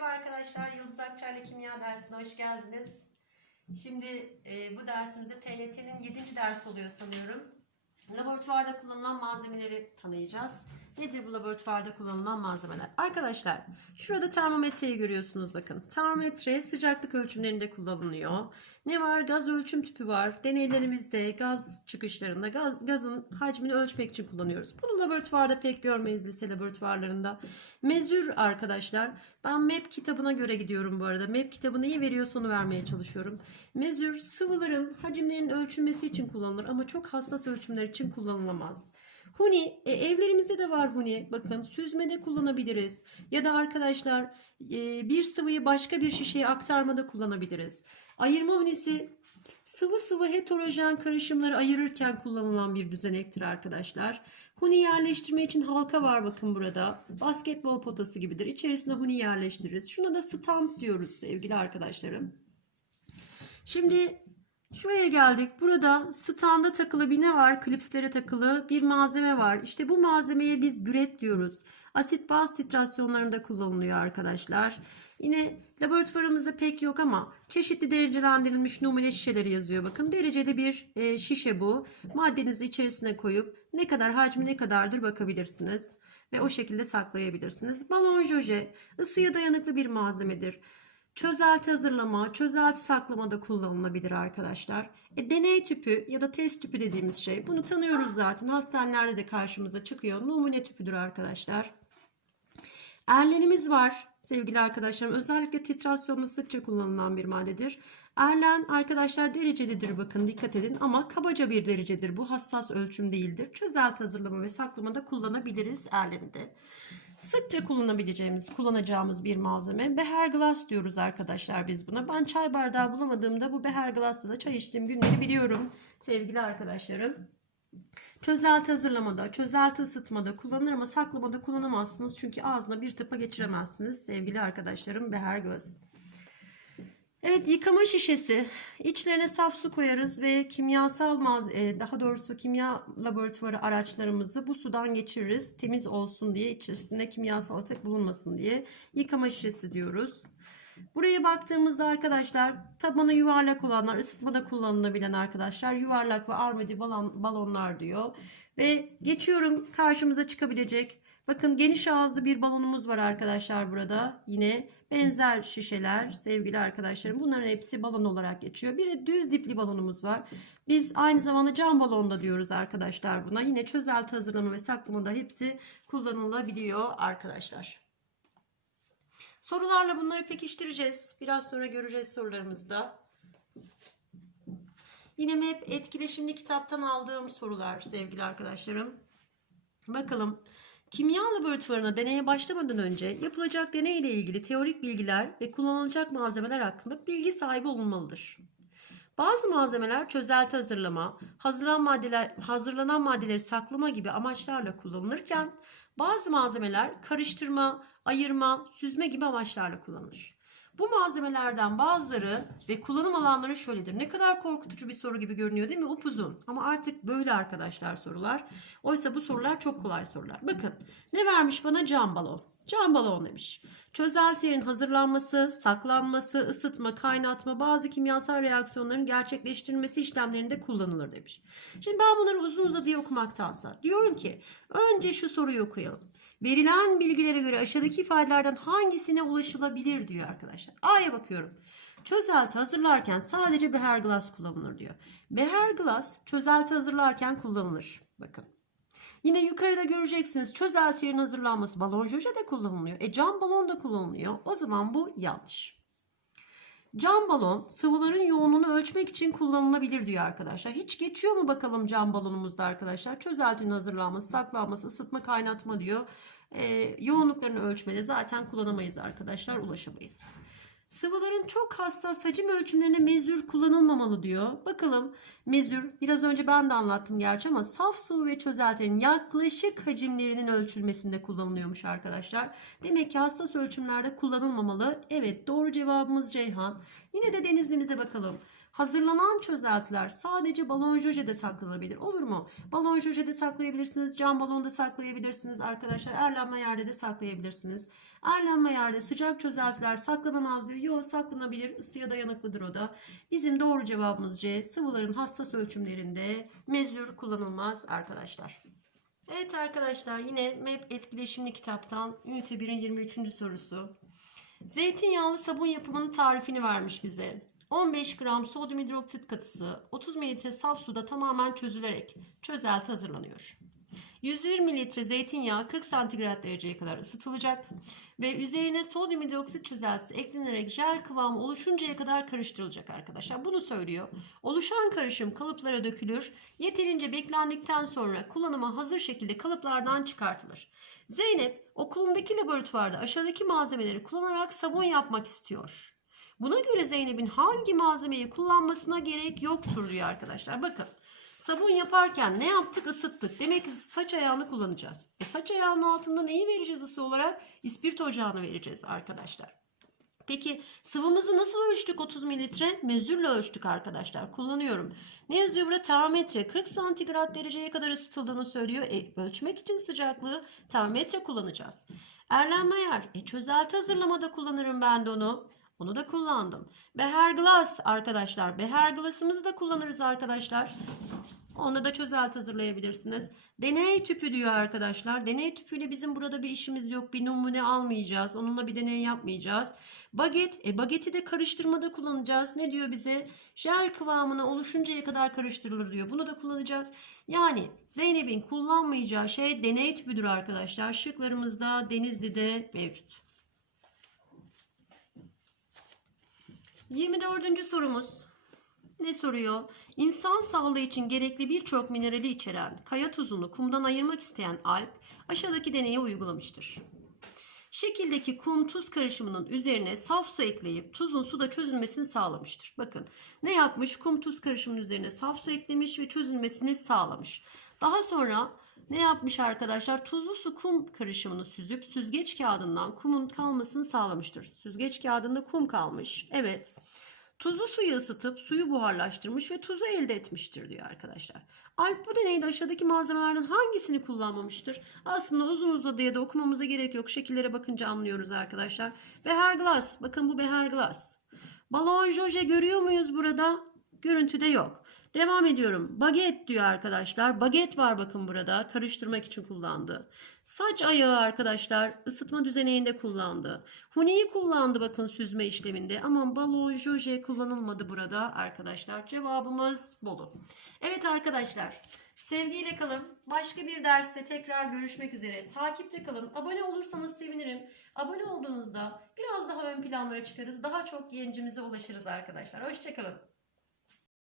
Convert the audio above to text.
Merhaba arkadaşlar, Yıldız Akçay'la kimya dersine hoş geldiniz. Şimdi e, bu dersimizde TYT'nin 7. dersi oluyor sanıyorum. Laboratuvarda kullanılan malzemeleri tanıyacağız. Nedir bu laboratuvarda kullanılan malzemeler? Arkadaşlar, şurada termometreyi görüyorsunuz bakın. Termometre sıcaklık ölçümlerinde kullanılıyor. Ne var? Gaz ölçüm tüpü var. Deneylerimizde gaz çıkışlarında gaz, gazın hacmini ölçmek için kullanıyoruz. Bunu laboratuvarda pek görmeyiz lise laboratuvarlarında. Mezür arkadaşlar. Ben MEP kitabına göre gidiyorum bu arada. MEP kitabı neyi veriyorsa onu vermeye çalışıyorum. Mezür sıvıların hacimlerinin ölçülmesi için kullanılır ama çok hassas ölçümler için kullanılamaz. Huni, e, evlerimizde de var huni. Bakın süzmede kullanabiliriz. Ya da arkadaşlar e, bir sıvıyı başka bir şişeye aktarmada kullanabiliriz. Ayırma hunisi sıvı sıvı heterojen karışımları ayırırken kullanılan bir düzenektir arkadaşlar. Huni yerleştirme için halka var bakın burada. Basketbol potası gibidir. İçerisine huni yerleştiririz. Şuna da stand diyoruz sevgili arkadaşlarım. Şimdi şuraya geldik. Burada standa takılı bir ne var? Klipslere takılı bir malzeme var. İşte bu malzemeye biz büret diyoruz. Asit baz titrasyonlarında kullanılıyor arkadaşlar. Yine laboratuvarımızda pek yok ama çeşitli derecelendirilmiş numune şişeleri yazıyor. Bakın dereceli bir e, şişe bu. Maddenizi içerisine koyup ne kadar hacmi ne kadardır bakabilirsiniz. Ve o şekilde saklayabilirsiniz. Balon joje ısıya dayanıklı bir malzemedir. Çözelti hazırlama, çözelti saklamada kullanılabilir arkadaşlar. E, deney tüpü ya da test tüpü dediğimiz şey. Bunu tanıyoruz zaten. Hastanelerde de karşımıza çıkıyor. Numune tüpüdür arkadaşlar. Erlenimiz var sevgili arkadaşlarım. Özellikle titrasyonda sıkça kullanılan bir maddedir. Erlen arkadaşlar derecelidir bakın dikkat edin ama kabaca bir derecedir. Bu hassas ölçüm değildir. Çözelti hazırlama ve saklamada kullanabiliriz erleni de. Sıkça kullanabileceğimiz, kullanacağımız bir malzeme. Beher glass diyoruz arkadaşlar biz buna. Ben çay bardağı bulamadığımda bu beher glass'ta da çay içtiğim günleri biliyorum sevgili arkadaşlarım. Çözelti hazırlamada, çözelti ısıtmada kullanılır ama saklamada kullanamazsınız. Çünkü ağzına bir tıpa geçiremezsiniz sevgili arkadaşlarım beher glass. Evet yıkama şişesi. İçlerine saf su koyarız ve kimyasal maz e, daha doğrusu kimya laboratuvarı araçlarımızı bu sudan geçiririz. Temiz olsun diye içerisinde kimyasal atık bulunmasın diye yıkama şişesi diyoruz. Buraya baktığımızda arkadaşlar tabanı yuvarlak olanlar ısıtmada kullanılabilen arkadaşlar yuvarlak ve armadi balon, balonlar diyor. Ve geçiyorum karşımıza çıkabilecek Bakın geniş ağızlı bir balonumuz var arkadaşlar burada. Yine benzer şişeler sevgili arkadaşlarım. Bunların hepsi balon olarak geçiyor. Bir de düz dipli balonumuz var. Biz aynı zamanda cam balon da diyoruz arkadaşlar buna. Yine çözelti hazırlama ve saklamada hepsi kullanılabiliyor arkadaşlar. Sorularla bunları pekiştireceğiz. Biraz sonra göreceğiz sorularımızda. Yine hep etkileşimli kitaptan aldığım sorular sevgili arkadaşlarım. Bakalım. Kimya laboratuvarına deneye başlamadan önce yapılacak deney ile ilgili teorik bilgiler ve kullanılacak malzemeler hakkında bilgi sahibi olunmalıdır. Bazı malzemeler çözelti hazırlama, hazırlanan maddeler, hazırlanan maddeleri saklama gibi amaçlarla kullanılırken bazı malzemeler karıştırma, ayırma, süzme gibi amaçlarla kullanılır. Bu malzemelerden bazıları ve kullanım alanları şöyledir. Ne kadar korkutucu bir soru gibi görünüyor değil mi? Upuzun. Ama artık böyle arkadaşlar sorular. Oysa bu sorular çok kolay sorular. Bakın ne vermiş bana? Cam balon. Cam balon demiş. Çözeltilerin hazırlanması, saklanması, ısıtma, kaynatma, bazı kimyasal reaksiyonların gerçekleştirilmesi işlemlerinde kullanılır demiş. Şimdi ben bunları uzun uzadıya okumaktansa diyorum ki önce şu soruyu okuyalım. Verilen bilgilere göre aşağıdaki ifadelerden hangisine ulaşılabilir diyor arkadaşlar. A'ya bakıyorum. Çözelti hazırlarken sadece beher glass kullanılır diyor. Beher glass çözelti hazırlarken kullanılır. Bakın. Yine yukarıda göreceksiniz çözeltilerin hazırlanması balon joje de kullanılıyor. E cam balon da kullanılıyor. O zaman bu yanlış. Cam balon sıvıların yoğunluğunu ölçmek için kullanılabilir diyor arkadaşlar. Hiç geçiyor mu bakalım cam balonumuzda arkadaşlar? Çözeltinin hazırlanması, saklanması, ısıtma, kaynatma diyor. Ee, yoğunluklarını ölçmede zaten kullanamayız arkadaşlar, ulaşamayız. Sıvıların çok hassas hacim ölçümlerine mezür kullanılmamalı diyor. Bakalım mezür biraz önce ben de anlattım gerçi ama saf sıvı ve çözeltilerin yaklaşık hacimlerinin ölçülmesinde kullanılıyormuş arkadaşlar. Demek ki hassas ölçümlerde kullanılmamalı. Evet doğru cevabımız Ceyhan. Yine de denizlimize bakalım. Hazırlanan çözeltiler sadece balon jojede saklanabilir. Olur mu? Balon jojede saklayabilirsiniz. Cam balonda saklayabilirsiniz arkadaşlar. Erlenme yerde de saklayabilirsiniz. Erlenme yerde sıcak çözeltiler saklanamaz diyor. Yok saklanabilir. Isıya dayanıklıdır o da. Bizim doğru cevabımız C. Sıvıların hassas ölçümlerinde mezür kullanılmaz arkadaşlar. Evet arkadaşlar yine MEP etkileşimli kitaptan ünite 1'in 23. sorusu. Zeytinyağlı sabun yapımının tarifini vermiş bize. 15 gram sodyum hidroksit katısı 30 mililitre saf suda tamamen çözülerek çözelti hazırlanıyor. 120 mililitre zeytinyağı 40 santigrat dereceye kadar ısıtılacak ve üzerine sodyum hidroksit çözeltisi eklenerek jel kıvamı oluşuncaya kadar karıştırılacak arkadaşlar. Bunu söylüyor. Oluşan karışım kalıplara dökülür. Yeterince beklendikten sonra kullanıma hazır şekilde kalıplardan çıkartılır. Zeynep okulundaki laboratuvarda aşağıdaki malzemeleri kullanarak sabun yapmak istiyor. Buna göre Zeynep'in hangi malzemeyi kullanmasına gerek yoktur diyor arkadaşlar. Bakın sabun yaparken ne yaptık? Isıttık. Demek ki saç ayağını kullanacağız. E saç ayağının altında neyi vereceğiz ısı olarak? İspirto ocağını vereceğiz arkadaşlar. Peki sıvımızı nasıl ölçtük 30 mililitre? Mezürle ölçtük arkadaşlar. Kullanıyorum. Ne yazıyor burada? Termometre 40 santigrat dereceye kadar ısıtıldığını söylüyor. E, ölçmek için sıcaklığı termometre kullanacağız. Erlenme yer. E, çözelti hazırlamada kullanırım ben de onu. Onu da kullandım. Beher glass arkadaşlar. Beher glass'ımızı da kullanırız arkadaşlar. Onda da çözelti hazırlayabilirsiniz. Deney tüpü diyor arkadaşlar. Deney tüpüyle bizim burada bir işimiz yok. Bir numune almayacağız. Onunla bir deney yapmayacağız. Baget. E bageti de karıştırmada kullanacağız. Ne diyor bize? Jel kıvamına oluşuncaya kadar karıştırılır diyor. Bunu da kullanacağız. Yani Zeynep'in kullanmayacağı şey deney tüpüdür arkadaşlar. Şıklarımızda Denizli'de mevcut. 24. sorumuz. Ne soruyor? İnsan sağlığı için gerekli birçok minerali içeren kaya tuzunu kumdan ayırmak isteyen Alp aşağıdaki deneyi uygulamıştır. Şekildeki kum tuz karışımının üzerine saf su ekleyip tuzun suda çözülmesini sağlamıştır. Bakın ne yapmış? Kum tuz karışımının üzerine saf su eklemiş ve çözülmesini sağlamış. Daha sonra ne yapmış arkadaşlar? Tuzlu su kum karışımını süzüp süzgeç kağıdından kumun kalmasını sağlamıştır. Süzgeç kağıdında kum kalmış. Evet. Tuzlu suyu ısıtıp suyu buharlaştırmış ve tuzu elde etmiştir diyor arkadaşlar. Alp bu deneyde aşağıdaki malzemelerden hangisini kullanmamıştır? Aslında uzun uzadıya da okumamıza gerek yok. Şekillere bakınca anlıyoruz arkadaşlar. Beher glass. Bakın bu beher glass. Balon joje görüyor muyuz burada? Görüntüde yok. Devam ediyorum. Baget diyor arkadaşlar. Baget var bakın burada. Karıştırmak için kullandı. Saç ayağı arkadaşlar ısıtma düzeneyinde kullandı. Huni'yi kullandı bakın süzme işleminde. Ama balon joje kullanılmadı burada arkadaşlar. Cevabımız Bolu. Evet arkadaşlar. Sevgiyle kalın. Başka bir derste tekrar görüşmek üzere. Takipte kalın. Abone olursanız sevinirim. Abone olduğunuzda biraz daha ön planlara çıkarız. Daha çok gencimize ulaşırız arkadaşlar. Hoşçakalın.